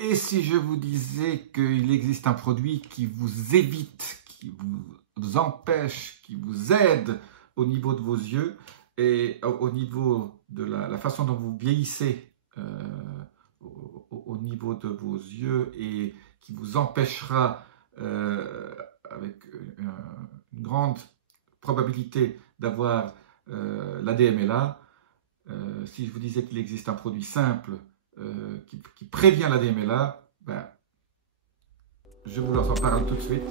Et si je vous disais qu'il existe un produit qui vous évite, qui vous empêche, qui vous aide au niveau de vos yeux et au niveau de la façon dont vous vieillissez au niveau de vos yeux et qui vous empêchera avec une grande probabilité d'avoir la DMLA, si je vous disais qu'il existe un produit simple qui prévient la DMLA, ben, je vous en parle tout de suite.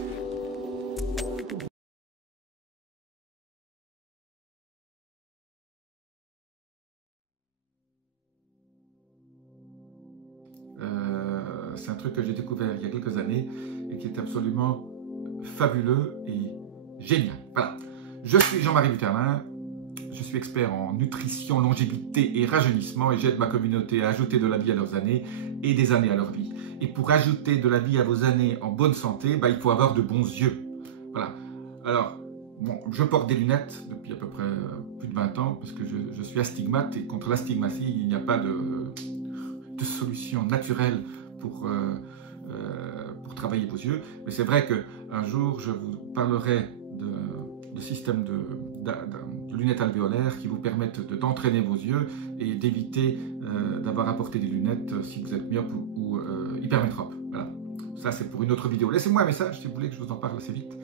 C'est un truc que j'ai découvert il y a quelques années et qui est absolument fabuleux et génial. Voilà. Je suis Jean-Marie Duterlin, je suis expert en nutrition, longévité et rajeunissement et j'aide ma communauté à ajouter de la vie à leurs années et des années à leur vie. Et pour ajouter de la vie à vos années en bonne santé, il faut avoir de bons yeux. Voilà. Alors, bon, je porte des lunettes depuis à peu près plus de 20 ans parce que je suis astigmate et contre l'astigmatie, il n'y a pas de solution naturelle pour travailler vos yeux. Mais c'est vrai qu'un jour, je vous parlerai de système de lunettes alvéolaires qui vous permettent d'entraîner vos yeux et d'éviter d'avoir à porter des lunettes si vous êtes myope ou hypermétrope. Voilà. Ça, c'est pour une autre vidéo. Laissez-moi un message si vous voulez que je vous en parle assez vite.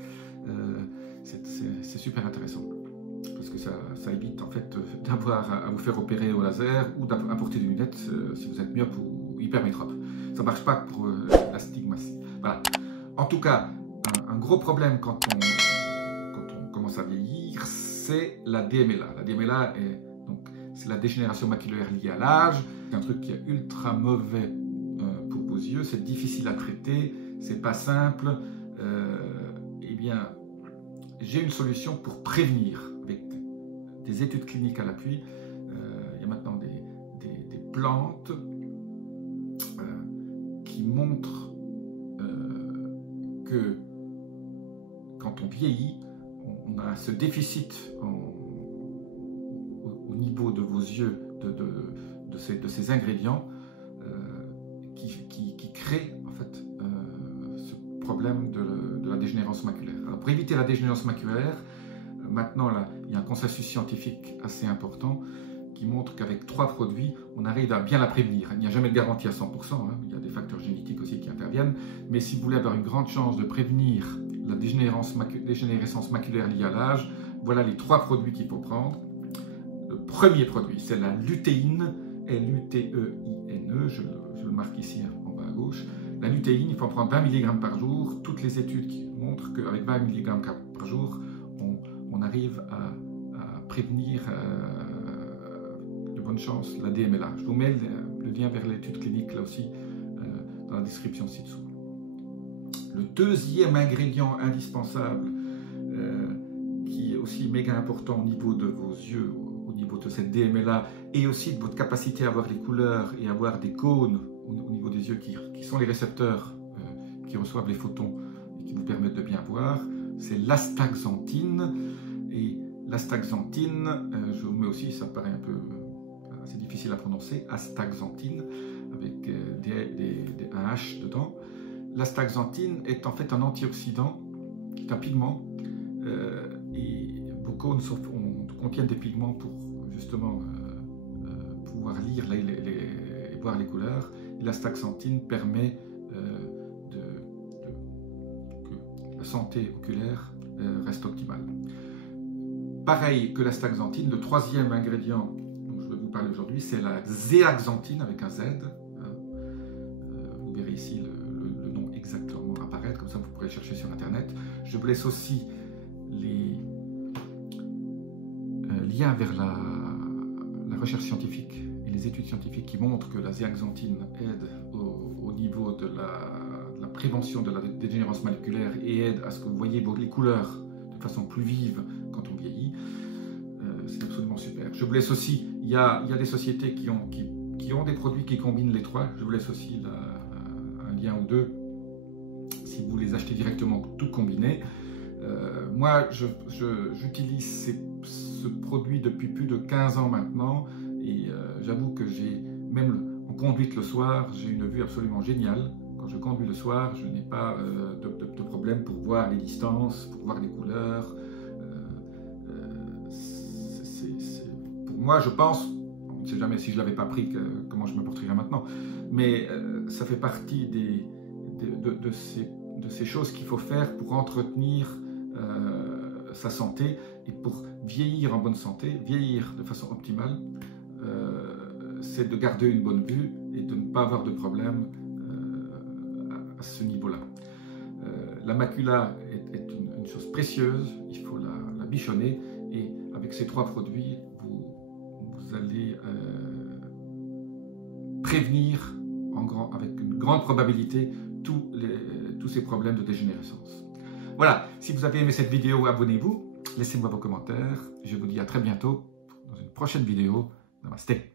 C'est super intéressant parce que ça évite en fait d'avoir à vous faire opérer au laser ou d'apporter des lunettes si vous êtes myope ou hypermétrope. Ça ne marche pas pour l'astigmatie. Voilà. En tout cas, un gros problème quand on commence à vieillir, c'est la DMLA. La DMLA, c'est la dégénération maculaire liée à l'âge. C'est un truc qui est ultra mauvais pour vos yeux. C'est difficile à traiter, c'est pas simple. Eh bien, j'ai une solution pour prévenir avec des études cliniques à l'appui. Il y a maintenant des plantes qui montrent que quand on vieillit, on a ce déficit au niveau de vos yeux de ces ingrédients qui créent en fait ce problème de la dégénérescence maculaire. Alors, pour éviter la dégénérescence maculaire, maintenant là, il y a un consensus scientifique assez important qui montre qu'avec 3 produits, on arrive à bien la prévenir. Il n'y a jamais de garantie à 100%, hein. Il y a des facteurs génétiques aussi qui interviennent, mais si vous voulez avoir une grande chance de prévenir la dégénérescence maculaire liée à l'âge, voilà les 3 produits qu'il faut prendre. Le premier produit, c'est la lutéine, L-U-T-E-I-N-E, je le marque ici en bas à gauche. La lutéine, il faut en prendre 20 mg par jour. Toutes les études qui montrent qu'avec 20 mg par jour, on arrive à prévenir de bonne chance la DMLA. Je vous mets le lien vers l'étude clinique là aussi dans la description ci-dessous. Le deuxième ingrédient indispensable qui est aussi méga important au niveau de vos yeux, au niveau de cette DMLA et aussi de votre capacité à voir les couleurs et à avoir des cônes au niveau des yeux qui sont les récepteurs qui reçoivent les photons et qui vous permettent de bien voir, c'est l'astaxanthine. Et l'astaxanthine, je vous mets aussi, ça paraît un peu assez difficile à prononcer, astaxanthine avec un H dedans. L'astaxanthine est en fait un antioxydant, c'est un pigment, et vos cônes contiennent des pigments pour justement pouvoir lire et voir les couleurs. L'astaxanthine permet que la santé oculaire reste optimale. Pareil que l'astaxanthine, le troisième ingrédient dont je vais vous parler aujourd'hui, c'est la zéaxanthine avec un Z. Vous verrez ici le nom exactement apparaître, comme ça vous pourrez le chercher sur Internet. Je vous laisse aussi les liens vers la recherche scientifique et les études scientifiques qui montrent que la zéaxanthine aide au niveau de la prévention de la dégénérescence maculaire et aide à ce que vous voyez les couleurs de façon plus vive quand on vieillit. C'est absolument super. Je vous laisse aussi, il y a des sociétés qui ont des produits qui combinent les 3. Je vous laisse aussi un lien ou 2 si vous les achetez directement tout combiné. Moi, j'utilise ce produit depuis plus de 15 ans maintenant et j'avoue que j'ai même en conduite le soir, j'ai une vue absolument géniale. Quand je conduis le soir, je n'ai pas de problème pour voir les distances, pour voir les couleurs. Pour moi, je pense, on ne sait jamais si je ne l'avais pas pris, comment je me porterais maintenant, mais ça fait partie de ces choses qu'il faut faire pour entretenir sa santé et pour vieillir en bonne santé, vieillir de façon optimale. C'est de garder une bonne vue et de ne pas avoir de problème à ce niveau-là. La macula est une chose précieuse, il faut la bichonner, et avec ces 3 produits, vous allez prévenir avec une grande probabilité tous ces problèmes de dégénérescence. Voilà, si vous avez aimé cette vidéo, abonnez-vous, laissez-moi vos commentaires, je vous dis à très bientôt dans une prochaine vidéo. Namasté.